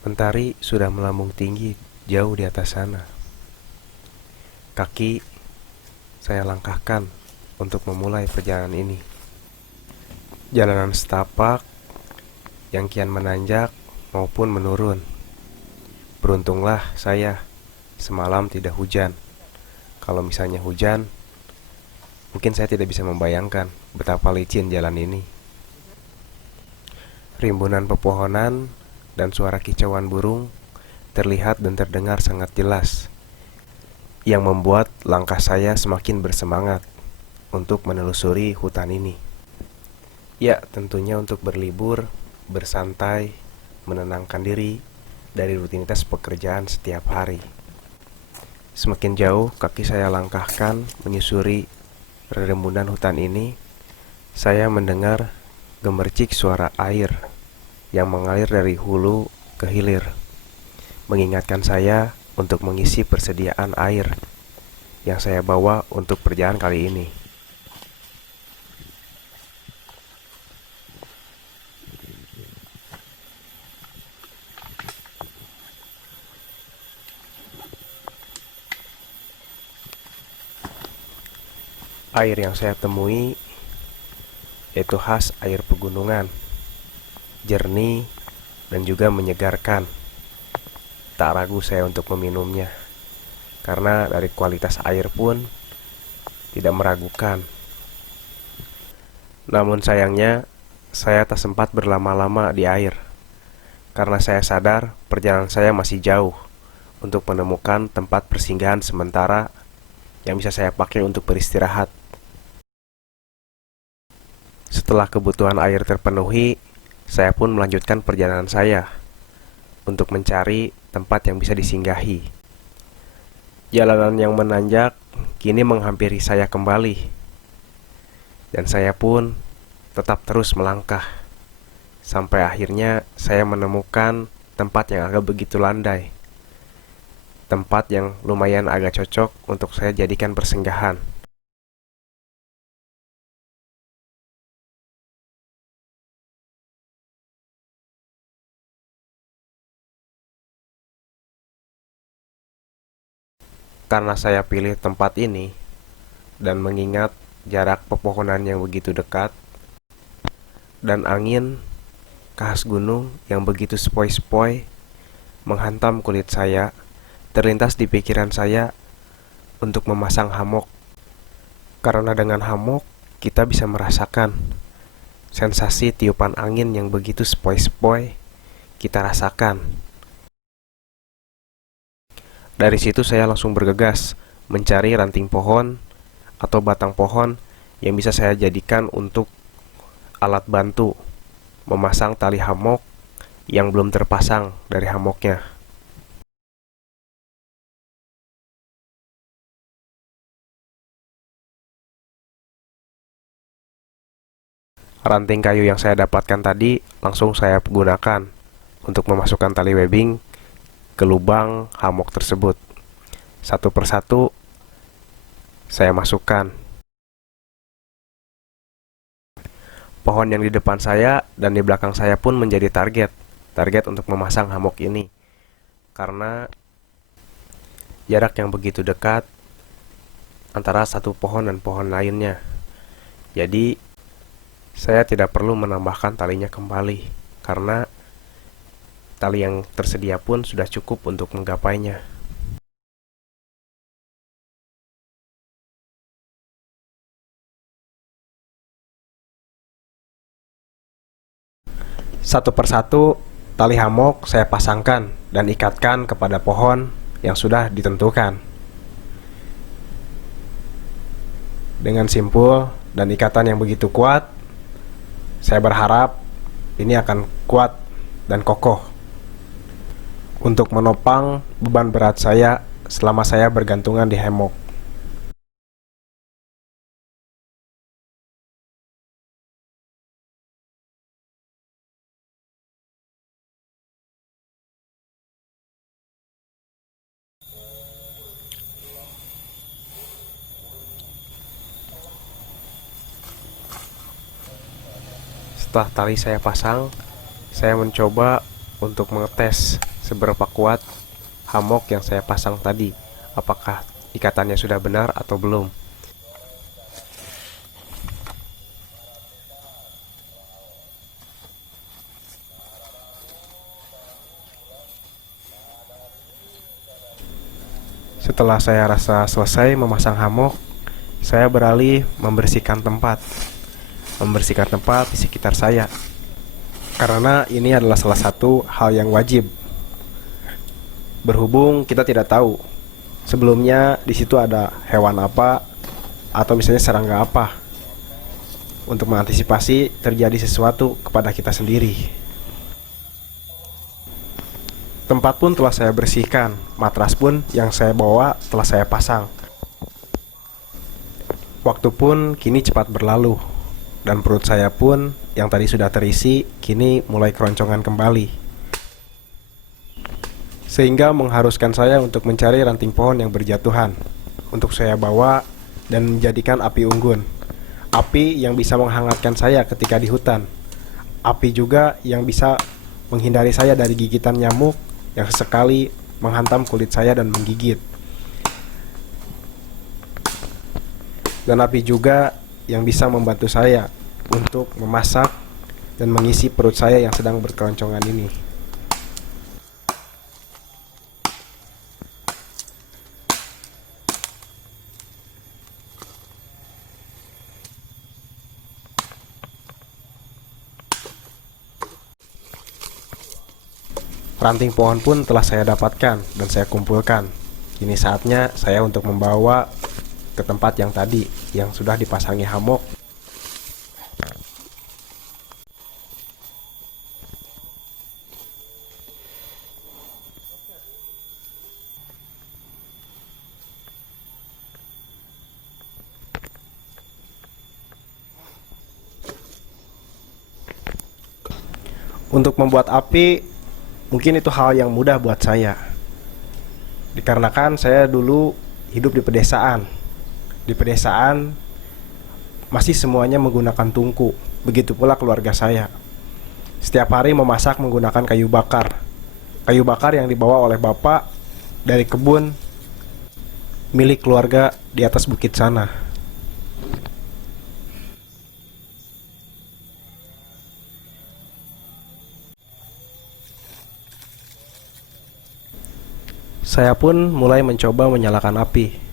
Mentari sudah melambung tinggi jauh di atas sana. Kaki saya langkahkan untuk memulai perjalanan ini. Jalanan setapak yang kian menanjak maupun menurun. Beruntunglah saya semalam tidak hujan. Kalau misalnya hujan, mungkin saya tidak bisa membayangkan betapa licin jalan ini. Rimbunan pepohonan dan suara kicauan burung terlihat dan terdengar sangat jelas, yang membuat langkah saya semakin bersemangat untuk menelusuri hutan ini. Ya, tentunya untuk berlibur, bersantai, menenangkan diri dari rutinitas pekerjaan setiap hari. Semakin jauh kaki saya langkahkan menyusuri rimbunan hutan ini, saya mendengar gemercik suara air yang mengalir dari hulu ke hilir, mengingatkan saya untuk mengisi persediaan air yang saya bawa untuk perjalanan kali ini. Air yang saya temui yaitu khas air pegunungan, jernih dan juga menyegarkan. Tak ragu saya untuk meminumnya, karena dari kualitas air pun tidak meragukan. Namun sayangnya, saya tak sempat berlama-lama di air, karena saya sadar perjalanan saya masih jauh untuk menemukan tempat persinggahan sementara yang bisa saya pakai untuk beristirahat. Setelah kebutuhan air terpenuhi, saya pun melanjutkan perjalanan saya untuk mencari tempat yang bisa disinggahi. Jalanan yang menanjak kini menghampiri saya kembali, dan saya pun tetap terus melangkah sampai akhirnya saya menemukan tempat yang agak begitu landai, tempat yang lumayan agak cocok untuk saya jadikan persinggahan. Karena saya pilih tempat ini dan mengingat jarak pepohonan yang begitu dekat dan angin khas gunung yang begitu sepoi-sepoi menghantam kulit saya, terlintas di pikiran saya untuk memasang hammock. Karena dengan hammock kita bisa merasakan sensasi tiupan angin yang begitu sepoi-sepoi kita rasakan. Dari situ saya langsung bergegas mencari ranting pohon atau batang pohon yang bisa saya jadikan untuk alat bantu memasang tali hammock yang belum terpasang dari hammocknya. Ranting kayu yang saya dapatkan tadi langsung saya gunakan untuk memasukkan tali webbing ke lubang hammock tersebut. Satu persatu saya masukkan. Pohon yang di depan saya dan di belakang saya pun menjadi target untuk memasang hammock ini, karena jarak yang begitu dekat antara satu pohon dan pohon lainnya. Jadi saya tidak perlu menambahkan talinya kembali, karena tali yang tersedia pun sudah cukup untuk menggapainya. Satu persatu tali hammock saya pasangkan dan ikatkan kepada pohon yang sudah ditentukan. Dengan simpul dan ikatan yang begitu kuat, saya berharap ini akan kuat dan kokoh untuk menopang beban berat saya selama saya bergantungan di hammock. Setelah tali saya pasang, saya mencoba untuk mengetes seberapa kuat hammock yang saya pasang tadi. Apakah ikatannya sudah benar atau belum? Setelah saya rasa selesai memasang hammock, saya beralih membersihkan tempat di sekitar saya. Karena ini adalah salah satu hal yang wajib. Berhubung kita tidak tahu sebelumnya di situ ada hewan apa atau misalnya serangga apa, untuk mengantisipasi terjadi sesuatu kepada kita sendiri. Tempat pun telah saya bersihkan, matras pun yang saya bawa telah saya pasang. Waktu pun kini cepat berlalu, dan perut saya pun yang tadi sudah terisi kini mulai keroncongan kembali, sehingga mengharuskan saya untuk mencari ranting pohon yang berjatuhan untuk saya bawa dan menjadikan api unggun. Api yang bisa menghangatkan saya ketika di hutan. Api juga yang bisa menghindari saya dari gigitan nyamuk yang sesekali menghantam kulit saya dan menggigit. Dan api juga yang bisa membantu saya untuk memasak dan mengisi perut saya yang sedang berkeroncongan ini. Ranting pohon pun telah saya dapatkan dan saya kumpulkan. Kini saatnya saya untuk membawa ke tempat yang tadi yang sudah dipasangi hammock. Untuk membuat api mungkin itu hal yang mudah buat saya, dikarenakan saya dulu hidup di pedesaan. Di pedesaan masih semuanya menggunakan tungku. Begitu pula keluarga saya. Setiap hari memasak menggunakan kayu bakar. Kayu bakar yang dibawa oleh bapak dari kebun milik keluarga di atas bukit sana. Saya pun mulai mencoba menyalakan api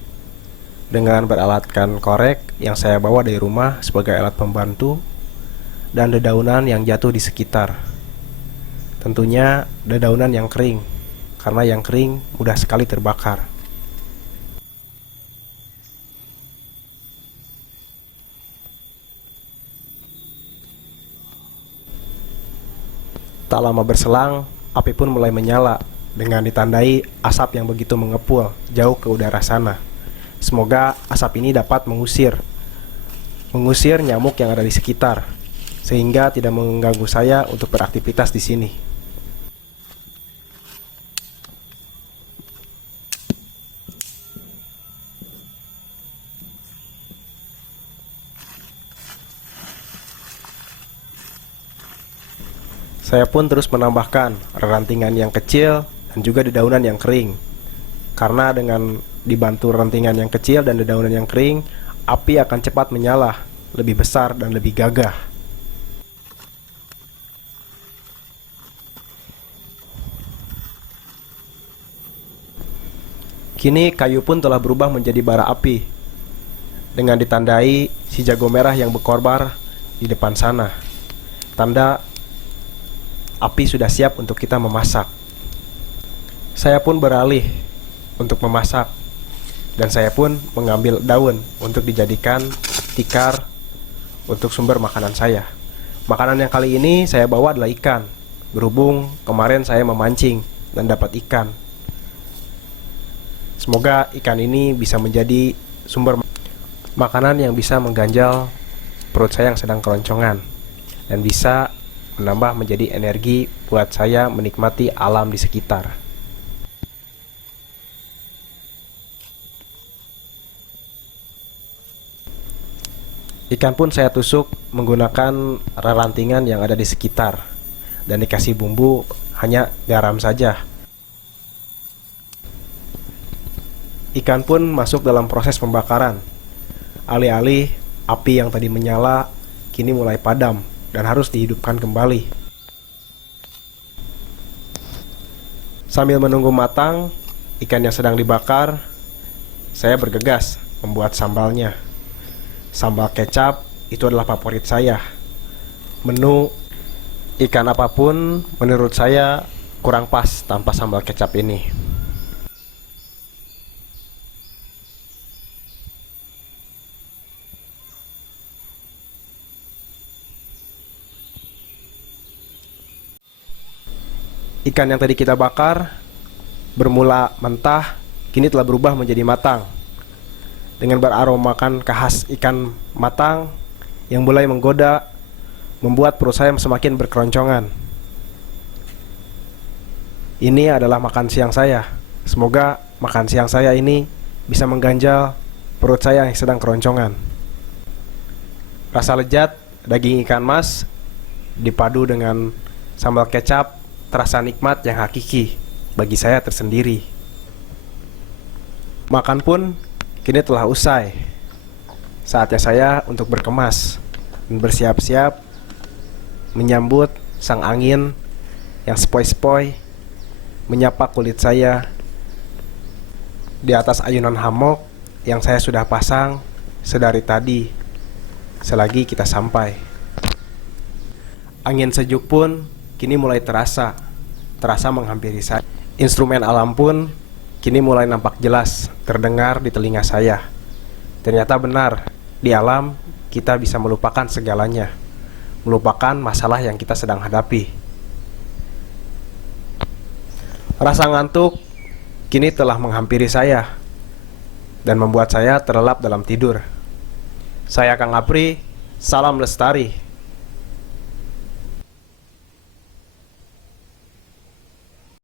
dengan beralatkan korek yang saya bawa dari rumah sebagai alat pembantu dan dedaunan yang jatuh di sekitar. Tentunya dedaunan yang kering, karena yang kering mudah sekali terbakar. Tak lama berselang, api pun mulai menyala dengan ditandai asap yang begitu mengepul jauh ke udara sana. Semoga asap ini dapat mengusir nyamuk yang ada di sekitar, sehingga tidak mengganggu saya untuk beraktivitas di sini. Saya pun terus menambahkan rantingan yang kecil dan juga dedaunan yang kering. Karena dengan dibantu rantingan yang kecil dan dedaunan yang kering, api akan cepat menyala, lebih besar dan lebih gagah. Kini kayu pun telah berubah menjadi bara api, dengan ditandai si jago merah yang berkorbar di depan sana. Tanda api sudah siap untuk kita memasak. Saya pun beralih untuk memasak, dan saya pun mengambil daun untuk dijadikan tikar untuk sumber makanan saya. Makanan yang kali ini saya bawa adalah ikan, berhubung kemarin saya memancing dan dapat ikan. Semoga ikan ini bisa menjadi sumber makanan yang bisa mengganjal perut saya yang sedang keroncongan, dan bisa menambah menjadi energi buat saya menikmati alam di sekitar. Ikan pun saya tusuk menggunakan rerantingan yang ada di sekitar, dan dikasih bumbu hanya garam saja. ikan pun masuk dalam proses pembakaran. Alih-alih api yang tadi menyala, kini mulai padam dan harus dihidupkan kembali. Sambil menunggu matang, ikan yang sedang dibakar, saya bergegas membuat sambalnya. Sambal kecap itu adalah favorit saya. Menu ikan apapun menurut saya kurang pas tanpa sambal kecap ini. Ikan yang tadi kita bakar bermula mentah, kini telah berubah menjadi matang. Dengan beraromakan khas ikan matang yang mulai menggoda, membuat perut saya semakin berkeroncongan. Ini adalah makan siang saya. Semoga makan siang saya ini bisa mengganjal perut saya yang sedang keroncongan. Rasa lezat daging ikan mas dipadu dengan sambal kecap terasa nikmat yang hakiki bagi saya tersendiri. Makan pun kini telah usai. Saatnya saya untuk berkemas dan bersiap-siap menyambut sang angin yang sepoi-sepoi menyapa kulit saya di atas ayunan hammock yang saya sudah pasang sedari tadi selagi kita sampai. Angin sejuk pun kini mulai terasa menghampiri saya. Instrumen alam pun kini mulai nampak jelas terdengar di telinga saya. Ternyata benar, di alam kita bisa melupakan segalanya, melupakan masalah yang kita sedang hadapi. Rasa ngantuk kini telah menghampiri saya dan membuat saya terlelap dalam tidur. Saya Kang Apri, salam lestari.